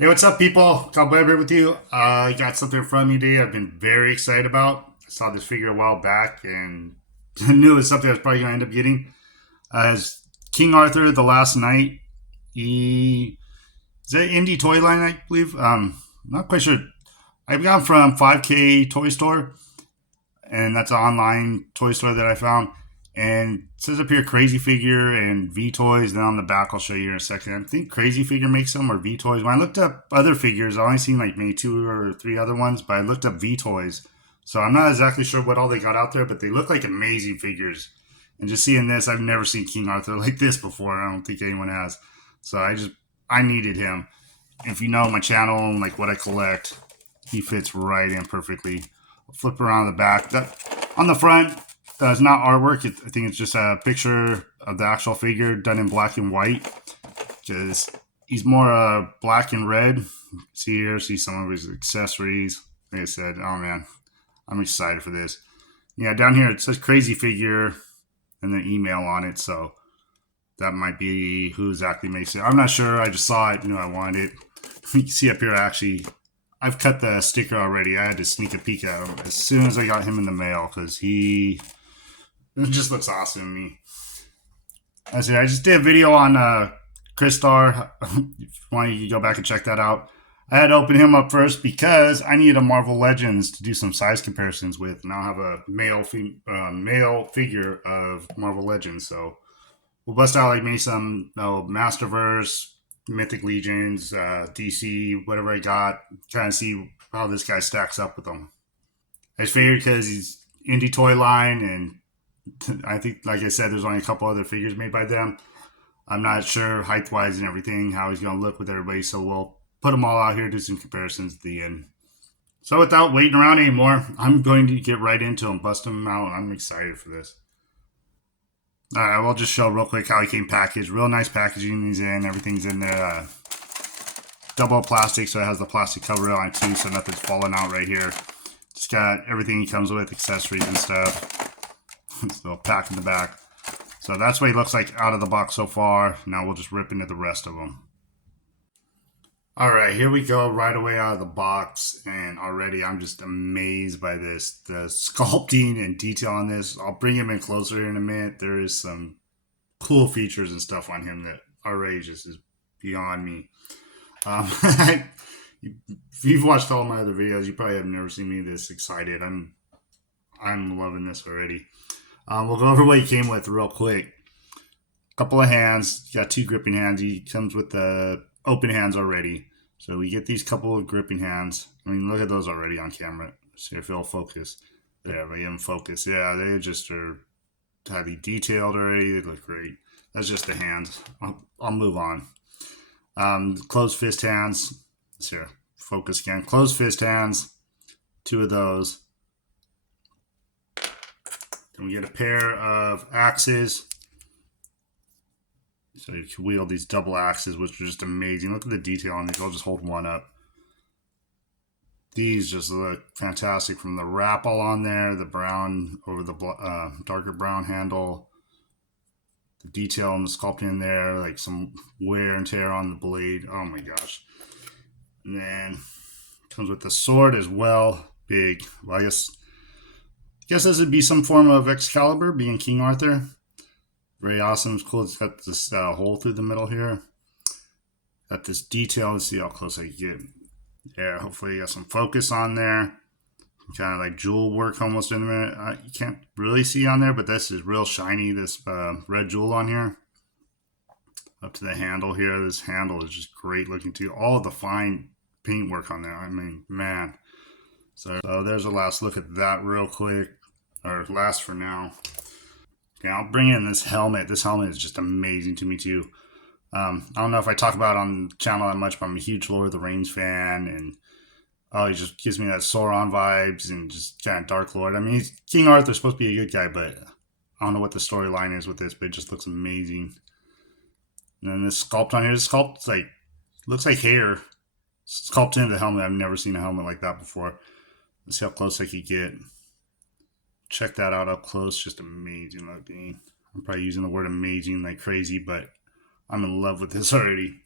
Hey, what's up, people? Cowboy here with you. I got something from you today I've been very excited about. I saw this figure a while back and I knew it was something I was probably going to end up getting. As King Arthur, The Last Knight. He is that indie toy line, I believe. I'm not quite sure. I got him from 5K Toy Store, and that's an online toy store that I found. And it says up here Crazy Figure and VToys. Then on the back, I'll show you in a second. I think Crazy Figure makes them or VToys. When I looked up other figures, I only seen like maybe two or three other ones, but I looked up VToys. So I'm not exactly sure what all they got out there, but they look like amazing figures. And just seeing this, I've never seen King Arthur like this before. I don't think anyone has. So I needed him. If you know my channel and like what I collect, he fits right in perfectly. I'll flip around the back. That on the front, it's not artwork. I think it's just a picture of the actual figure done in black and white. Just he's more black and red. See here, see some of his accessories. Like I said, oh man, I'm excited for this. Yeah, down here it says Crazy Figure and the email on it, so that might be who exactly makes it. I'm not sure. I just saw it, knew I wanted it. You can see up here, I've cut the sticker already. I had to sneak a peek at him as soon as I got him in the mail because it just looks awesome to me. I just did a video on Chris Star. If you want, you can go back and check that out. I had to open him up first because I needed a Marvel Legends to do some size comparisons with. Now I have a male figure of Marvel Legends, so we'll bust out like maybe some Masterverse, Mythic Legions, DC, whatever I got. Kind of see how this guy stacks up with them. I just figured because he's indie toy line, and I think, like I said, there's only a couple other figures made by them. I'm not sure height wise and everything how he's going to look with everybody, so we'll put them all out here, do some comparisons at the end. So without waiting around anymore, I'm going to get right into them, bust them out. I'm excited for this. All right, we'll just show real quick how he came packaged. Real nice packaging he's in. Everything's in there. Double plastic, so it has the plastic cover on it too, so nothing's falling out right here. Just got everything he comes with, accessories and stuff. So pack in the back. So that's what he looks like out of the box so far. Now we'll just rip into the rest of them. All right, here we go right away out of the box, and already I'm just amazed by this. The sculpting and detail on this. I'll bring him in closer here in a minute. There is some cool features and stuff on him that already just is beyond me. If you've watched all my other videos, you probably have never seen me this excited. I'm loving this already. We'll go over what he came with real quick. Couple of hands. Got two gripping hands. He comes with the open hands already. So we get these couple of gripping hands. I mean, look at those already on camera. See if it'll focus. There, we have focus. Yeah, they just are highly detailed already. They look great. That's just the hands. I'll move on. Closed fist hands. Let's here. Focus again. Closed fist hands. Two of those. Then we get a pair of axes. So you can wield these double axes, which are just amazing. Look at the detail on these. I'll just hold one up. These just look fantastic from the wrap all on there, the brown over the darker brown handle. The detail and the sculpting in there, like some wear and tear on the blade. Oh my gosh. And then comes with the sword as well. Big. Well, I guess this would be some form of Excalibur, being King Arthur. Very awesome. It's cool. It's got this hole through the middle here. Got this detail. Let's see how close I can get. There. Hopefully you got some focus on there. Kind of like jewel work almost in there. You can't really see on there, but this is real shiny. This red jewel on here. Up to the handle here. This handle is just great looking too. All of the fine paint work on there. I mean, man. So there's a last look at that real quick. Or last for now. Okay, I'll bring in this helmet. This helmet is just amazing to me too. I don't know if I talk about it on the channel that much, but I'm a huge Lord of the Rings fan, and he just gives me that Sauron vibes and just kind of Dark Lord. I mean, King Arthur's supposed to be a good guy, but I don't know what the storyline is with this, but it just looks amazing. And then this sculpt on here, this sculpt looks like hair. Sculpted into the helmet. I've never seen a helmet like that before. Let's see how close I can get. Check that out up close. Just amazing looking. I'm probably using the word amazing like crazy, but I'm in love with this already.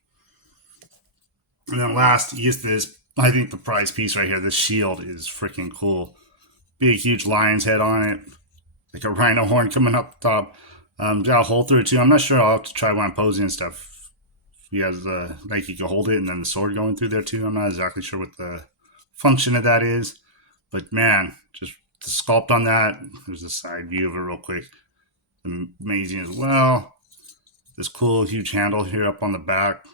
And then last, you get this, I think the prize piece right here. This shield is freaking cool. Big, huge lion's head on it. Like a rhino horn coming up the top. Got a hole through it too. I'm not sure. I'll have to try when I'm posing and stuff. You guys, like you can hold it and then the sword going through there too. I'm not exactly sure what the function of that is. But man, just the sculpt on that. There's a side view of it real quick. Amazing as well. This cool huge handle here up on the back.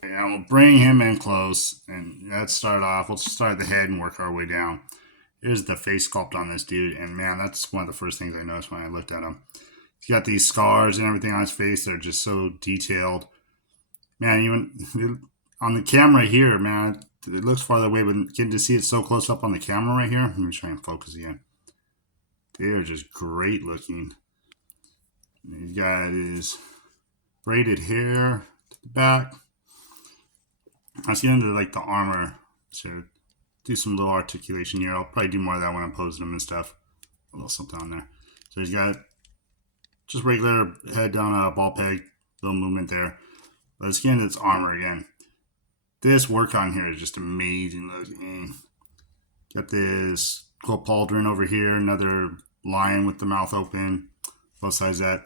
And we'll bring him in close, and let's start off. We'll start at the head and work our way down. Here's the face sculpt on this dude, and man, that's one of the first things I noticed when I looked at him. He's got these scars and everything on his face that are just so detailed. Man, even on the camera here, man, it looks farther away, but getting to see it so close up on the camera right here, let me try and focus again. They are just great looking. He's got his braided hair to the back. Let's get into like the armor. So do some little articulation here. I'll probably do more of that when I'm posing them and stuff. A little something on there. So he's got just regular head down a ball peg, little movement there. Let's get into its armor again. This work on here is just amazing looking. Got this cool pauldron over here, another lion with the mouth open. Both sides of that.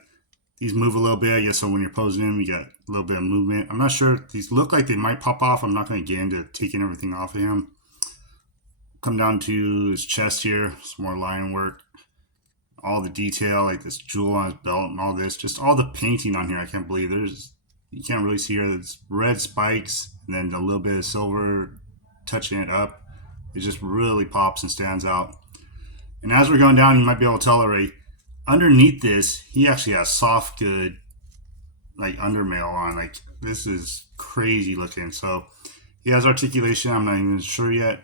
These move a little bit, I guess, so when you're posing them, you got a little bit of movement. I'm not sure. These look like they might pop off. I'm not going to get into taking everything off of him. Come down to his chest here, some more lion work. All the detail, like this jewel on his belt and all this. Just all the painting on here, I can't believe. You can't really see here. There's red spikes and then a little bit of silver touching it up. It just really pops and stands out. And as we're going down, you might be able to tell already, underneath this, he actually has soft good like undermail on. Like this is crazy looking. So he has articulation. I'm not even sure yet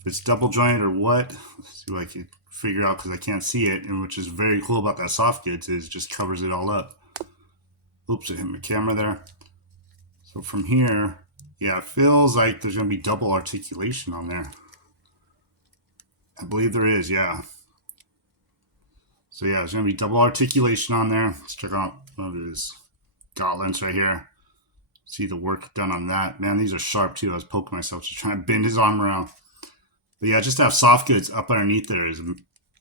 if it's double jointed or what. Let's see what I can figure out because I can't see it. And which is very cool about that soft goods is just covers it all up. Oops, I hit my camera there. So from here, yeah, it feels like there's going to be double articulation on there. I believe there is, yeah. So yeah, there's going to be double articulation on there. Let's check out one of his gauntlets right here. See the work done on that. Man, these are sharp too. I was poking myself just trying to bend his arm around. But yeah, just to have soft goods up underneath there is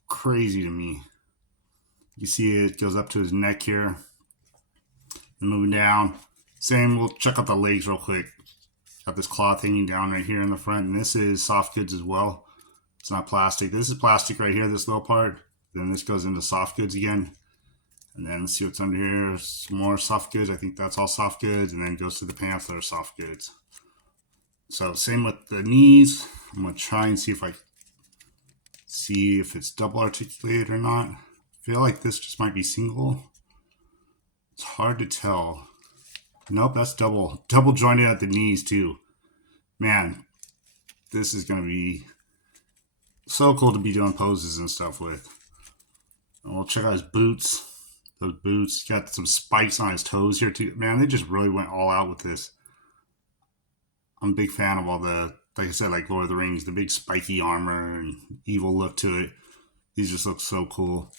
crazy to me. You see it goes up to his neck here. And moving down. Same, we'll check out the legs real quick. Got this cloth hanging down right here in the front. And this is soft goods as well. It's not plastic. This is plastic right here, this little part. Then this goes into soft goods again. And then let's see what's under here. Some more soft goods. I think that's all soft goods. And then goes to the pants that are soft goods. So same with the knees. I'm going to try and see if it's double articulated or not. I feel like this just might be single. It's hard to tell. Nope, that's double jointed at the knees too. Man, this is going to be so cool to be doing poses and stuff with. And we'll check out his boots. Those boots. Got some spikes on his toes here too. Man, they just really went all out with this. I'm a big fan of all the, like I said, like Lord of the Rings, the big spiky armor and evil look to it. These just look so cool.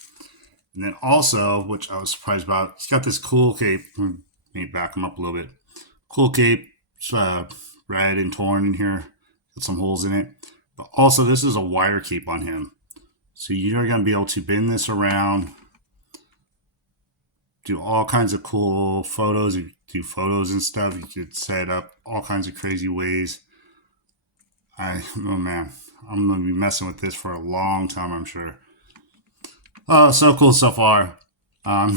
And then also, which I was surprised about, he's got this cool cape. Let me back him up a little bit. Cool cape. It's red and torn in here. Got some holes in it. But also, this is a wire cape on him. So you're going to be able to bend this around. Do all kinds of cool photos. You do photos and stuff. You could set it up all kinds of crazy ways. Oh man, I'm going to be messing with this for a long time, I'm sure. Oh, so cool so far. I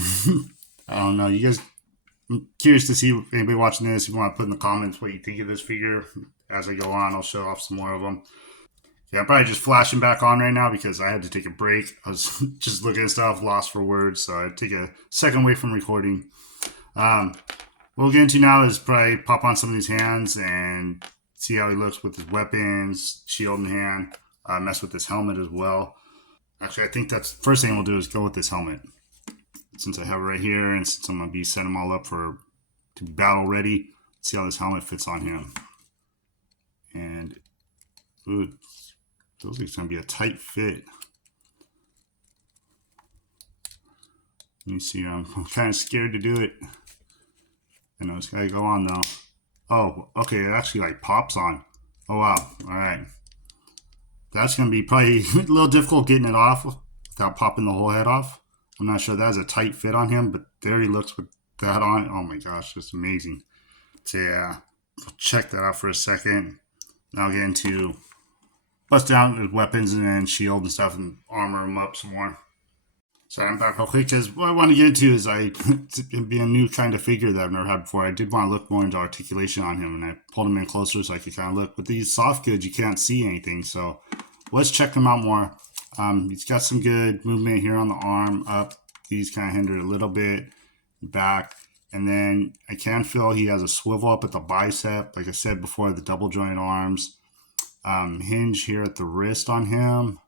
don't know. You guys, I'm curious to see if anybody watching this, if you want to put in the comments what you think of this figure. As I go on, I'll show off some more of them. Yeah, I'm probably just flashing back on right now because I had to take a break. I was just looking at stuff, lost for words, so I had to take a second away from recording. What we'll get into now is probably pop on some of these hands and see how he looks with his weapons, shield in hand, mess with this helmet as well. Actually, I think that's the first thing we'll do is go with this helmet. Since I have it right here and since I'm going to be setting them all up to be battle ready, let's see how this helmet fits on him. And, ooh, feels like it's going to be a tight fit. Let me see. I'm kind of scared to do it. I know it's got to go on though. Oh, okay, it actually like pops on. Oh wow, all right. That's gonna be probably a little difficult getting it off without popping the whole head off. I'm not sure that has a tight fit on him, but there he looks with that on. Oh my gosh, it's amazing. So yeah, we'll check that out for a second. Now I'll get into bust down his weapons and then shield and stuff and armor him up some more. So I'm back real quick because what I want to get into is it'd be a new kind of figure that I've never had before. I did want to look more into articulation on him, and I pulled him in closer so I could kind of look. With these soft goods, you can't see anything, so let's check him out more. He's got some good movement here on the arm, up. These kind of hinder a little bit, back, and then I can feel he has a swivel up at the bicep. Like I said before, the double joint arms. Hinge here at the wrist on him.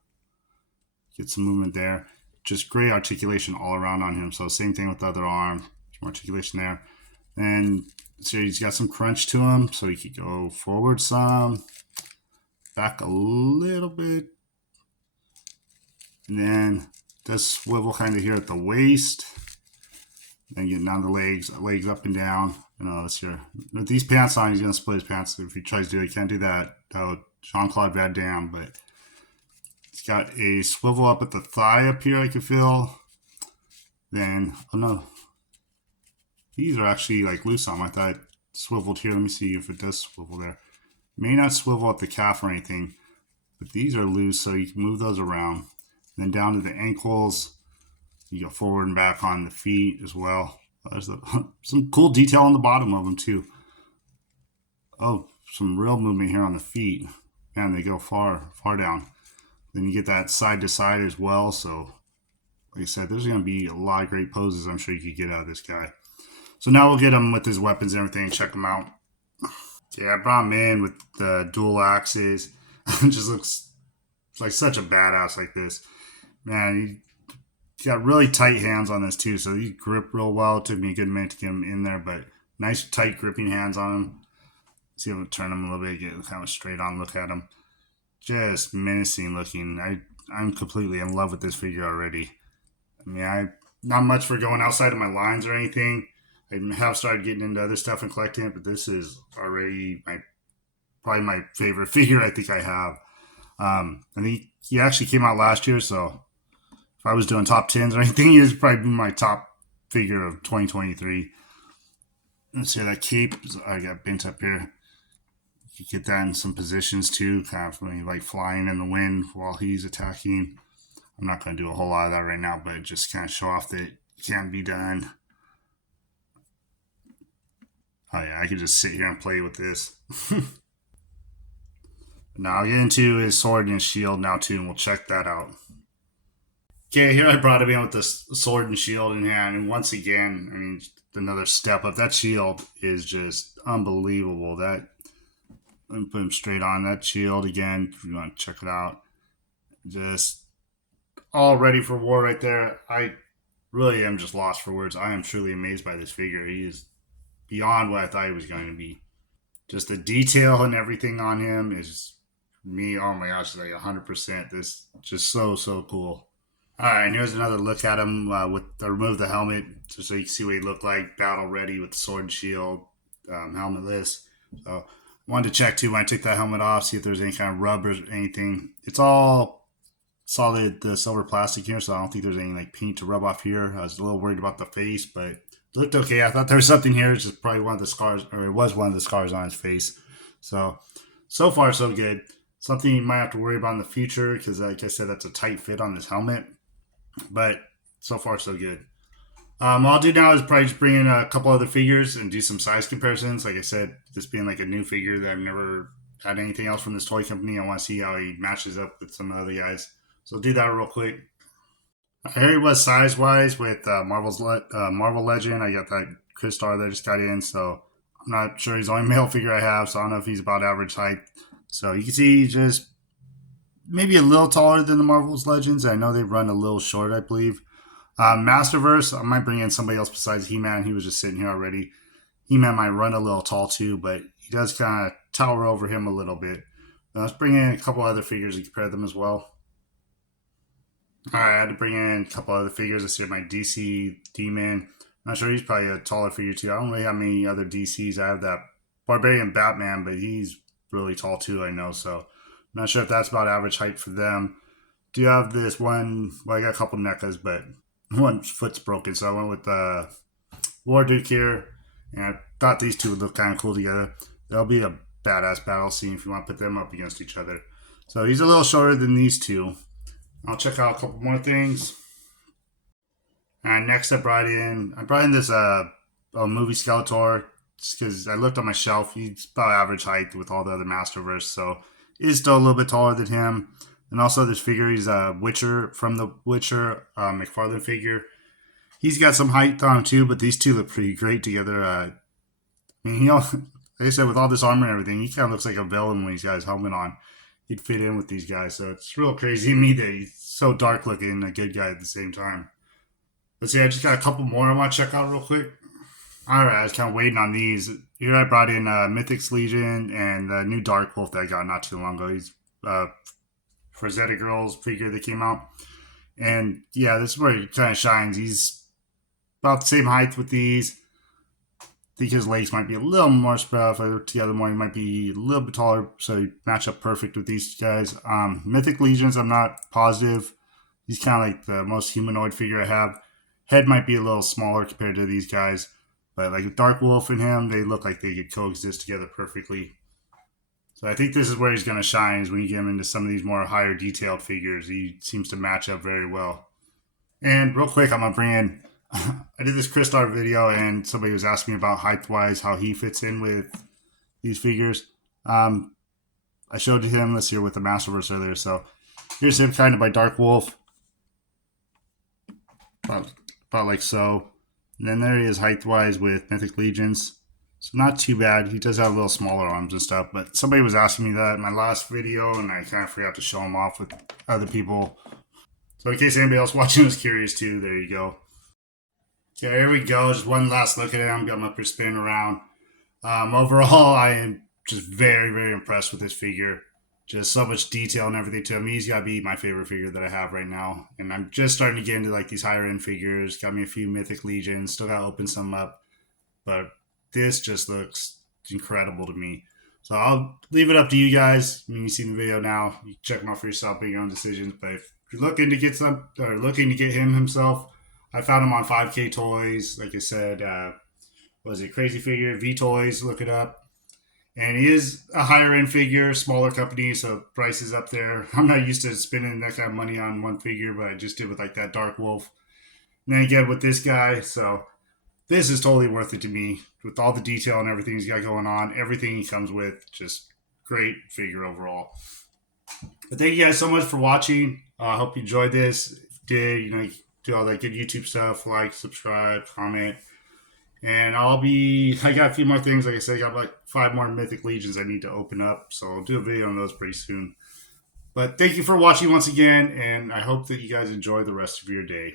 Get some movement there. Just great articulation all around on him. So same thing with the other arm. Some articulation there. And so he's got some crunch to him. So he could go forward some, back a little bit. And then does swivel kind of here at the waist. Then getting down the legs up and down. Let's hear. With these pants on, he's going to split his pants. If he tries to do it, he can't do that. Jean-Claude Van Damme, but it's got a swivel up at the thigh up here I can feel. Then, oh no. These are actually like loose on. I thought it swiveled here. Let me see if it does swivel there. May not swivel at the calf or anything, but these are loose, so you can move those around. Then down to the ankles. You go forward and back on the feet as well. There's some cool detail on the bottom of them too. Oh, some real movement here on the feet. Man, they go far down. Then you get that side to side as well. So, like I said, there's going to be a lot of great poses I'm sure you could get out of this guy. So now we'll get him with his weapons and everything, check him out. Yeah, I brought him in with the dual axes. Just looks like such a badass like this. Man, he got really tight hands on this too, so he grip real well. It took me a good minute to get him in there, but nice tight gripping hands on him. See if I turn him a little bit, get kind of a straight on look at him. Just menacing looking. I'm completely in love with this figure already. I mean, I not much for going outside of my lines or anything. I have started getting into other stuff and collecting it, but this is already probably my favorite figure I think I have. I think he actually came out last year, so if I was doing top tens or anything, he would probably be my top figure of 2023. Let's see that cape. I got bent up here. You get that in some positions too, kind of like flying in the wind while he's attacking. I'm not going to do a whole lot of that right now, but just kind of show off that it can be done. Oh yeah, I could just sit here and play with this. Now I'll get into his sword and his shield now too, and we'll check that out. Okay, here I brought him in with the sword and shield in hand, and once again, I mean, another step up. That shield is just unbelievable. Let me put him straight on that shield again. If you want to check it out, just all ready for war right there. I really am just lost for words. I am truly amazed by this figure. He is beyond what I thought he was going to be. Just the detail and everything on him is me. Oh my gosh, like 100%. This just so cool. All right, and here's another look at him with remove the helmet just so you can see what he looked like, battle ready with the sword and shield, helmetless. So wanted to check too when I took that helmet off, see if there's any kind of rub or anything. It's all solid silver plastic here, so I don't think there's any like paint to rub off here. I was a little worried about the face, but it looked okay. I thought there was something here. It's just probably one of the scars, or it was one of the scars on his face. So far so good. Something you might have to worry about in the future because, like I said, that's a tight fit on his helmet. But so far so good. What I'll do now is probably just bring in a couple other figures and do some size comparisons. Like I said, this being like a new figure that I've never had anything else from this toy company. I want to see how he matches up with some other guys. So I'll do that real quick. Here he was size wise with Marvel Legend. I got that Chris Star that I just got in, so I'm not sure he's the only male figure I have, so I don't know if he's about average height. So you can see he's just maybe a little taller than the Marvel's Legends. I know they run a little short, I believe. Masterverse, I might bring in somebody else besides He-Man. He was just sitting here already. He-Man might run a little tall too, but he does kind of tower over him a little bit. Let's bring in a couple other figures and compare them as well. All right, I had to bring in a couple other figures. I see my DC Demon. I'm not sure, he's probably a taller figure too. I don't really have many other DCs. I have that Barbarian Batman, but he's really tall too, I know. So I'm not sure if that's about average height for them. Do you have this one? Well, I got a couple NECAs, but one foot's broken, so I went with War Duke here, and I thought these two would look kind of cool together. They'll be a badass battle scene if you want to put them up against each other. So he's a little shorter than these two. I'll check out a couple more things. And next I brought in this a movie Skeletor, just because I looked on my shelf. He's about average height with all the other Masterverse, so he's still a little bit taller than him. And also this figure, he's a Witcher from the Witcher McFarlane figure. He's got some height on him too, but these two look pretty great together. I mean, like I said, with all this armor and everything, he kind of looks like a villain when he's got his helmet on. He'd fit in with these guys, so it's real crazy to me that he's so dark looking and a good guy at the same time. Let's see, I just got a couple more I want to check out real quick. Alright, I was kind of waiting on these. Here I brought in Mythic's Legion and the new Dark Wolf that I got not too long ago. He's Frazetta Girls figure that came out. And yeah, this is where he kind of shines. He's about the same height with these. I think his legs might be a little more spread out. If I look together more, he might be a little bit taller, so he match up perfect with these guys. Mythic Legions, I'm not positive. He's kind of like the most humanoid figure I have. Head might be a little smaller compared to these guys, but like Dark Wolf and him, they look like they could coexist together perfectly. So I think this is where he's going to shine, is when you get him into some of these more higher detailed figures. He seems to match up very well. And real quick, I'm going to bring in, I did this Christar video, and somebody was asking me about height-wise, how he fits in with these figures. I showed him this here with the Masterverse earlier, so here's him kind of by Dark Wolf. About like so. And then there he is height-wise with Mythic Legions. So not too bad. He does have a little smaller arms and stuff, but somebody was asking me that in my last video, and I kind of forgot to show him off with other people. So in case anybody else watching was curious too, there you go. Okay, here we go. Just one last look at him. Got him up here spinning around. Overall, I am just very, very impressed with this figure. Just so much detail and everything to him. He's got to be my favorite figure that I have right now. And I'm just starting to get into like these higher end figures. Got me a few Mythic Legions. Still got to open some up. But this just looks incredible to me. So I'll leave it up to you guys. I mean, you've seen the video now. You can check them out for yourself, make your own decisions. But if you're looking to get some, or looking to get him himself, I found him on 5K Toys. Like I said, what was it, Crazy Figure VToys? Look it up. And he is a higher end figure, smaller company, so price is up there. I'm not used to spending that kind of money on one figure, but I just did with like that Dark Wolf. And then again with this guy, so this is totally worth it to me. With all the detail and everything he's got going on, everything he comes with, just great figure overall. But thank you guys so much for watching. I hope you enjoyed this. If you did, you do all that good YouTube stuff, like, subscribe, comment. And I got a few more things. Like I said, I got like 5 more Mythic Legions I need to open up. So I'll do a video on those pretty soon. But thank you for watching once again. And I hope that you guys enjoy the rest of your day.